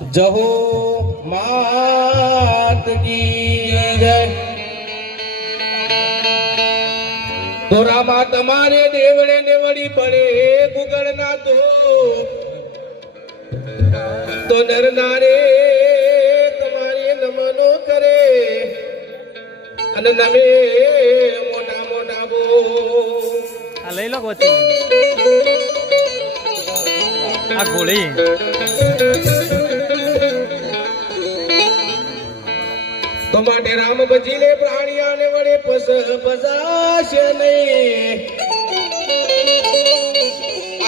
જહો માત કી તો તમારે દેવડે વળી પડે ગુગળ ના તો તો નરનારે તમારે નમનો કરે. અને નમે મોટા મોટા બો. આ લઈ લો વચ્ચે આ ગોળી. માટે રામ ભજીલે પ્રાણિયાને વડે પસ, પસાશે નહીં.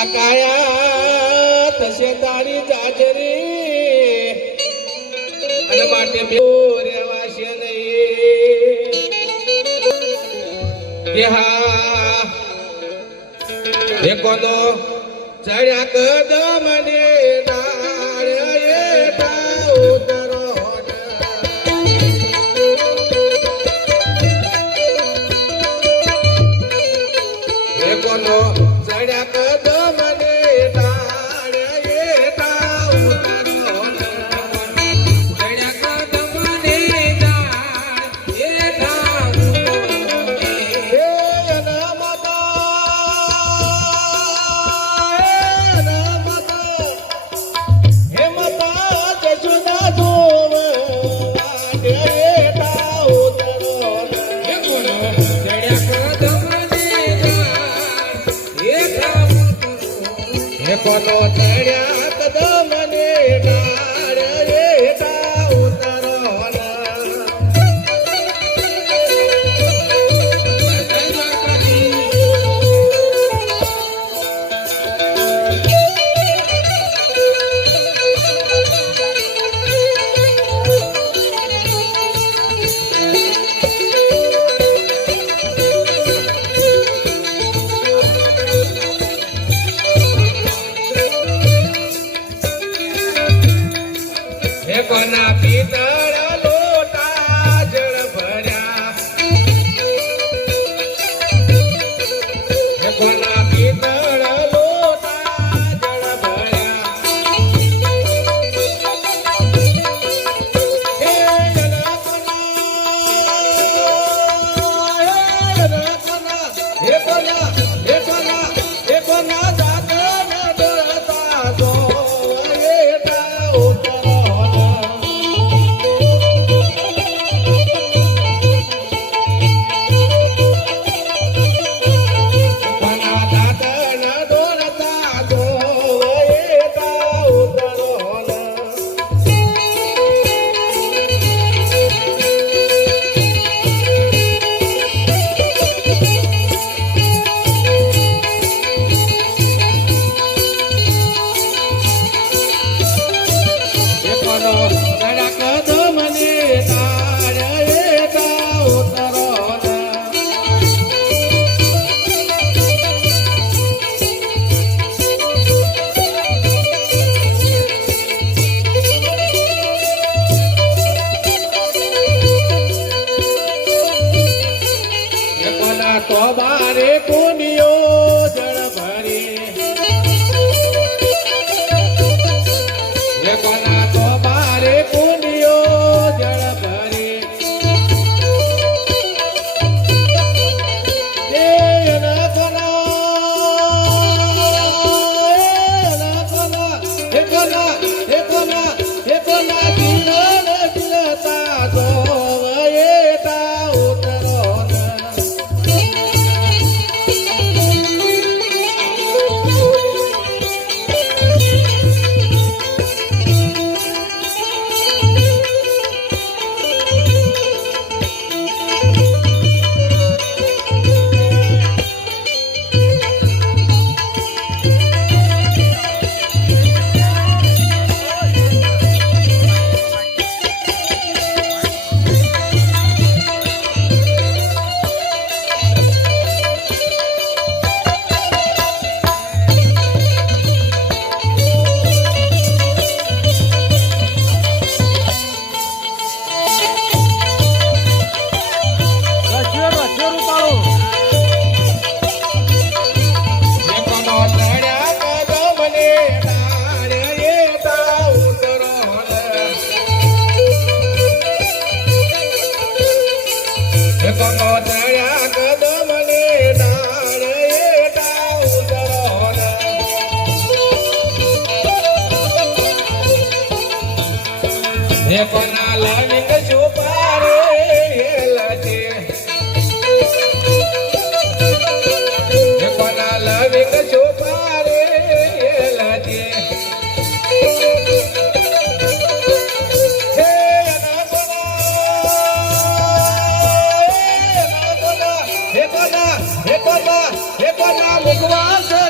આ કાયા થશે તારી જાજરી અને માટે બેઓ રહેવાશે નહીં. હા. એ કોનો ચડ્યા કદમ ને Ei, ei. એકોના એકોના એકોના મુગવા છે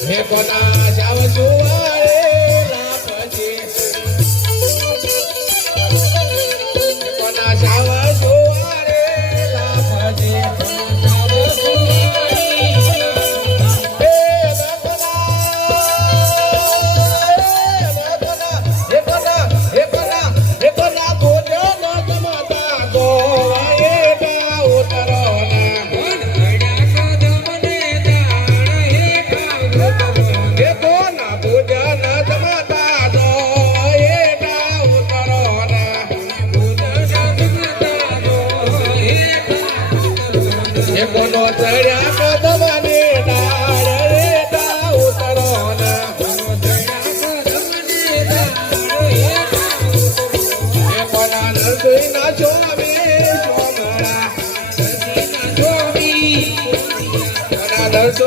હે કોના જાવ જોવા That's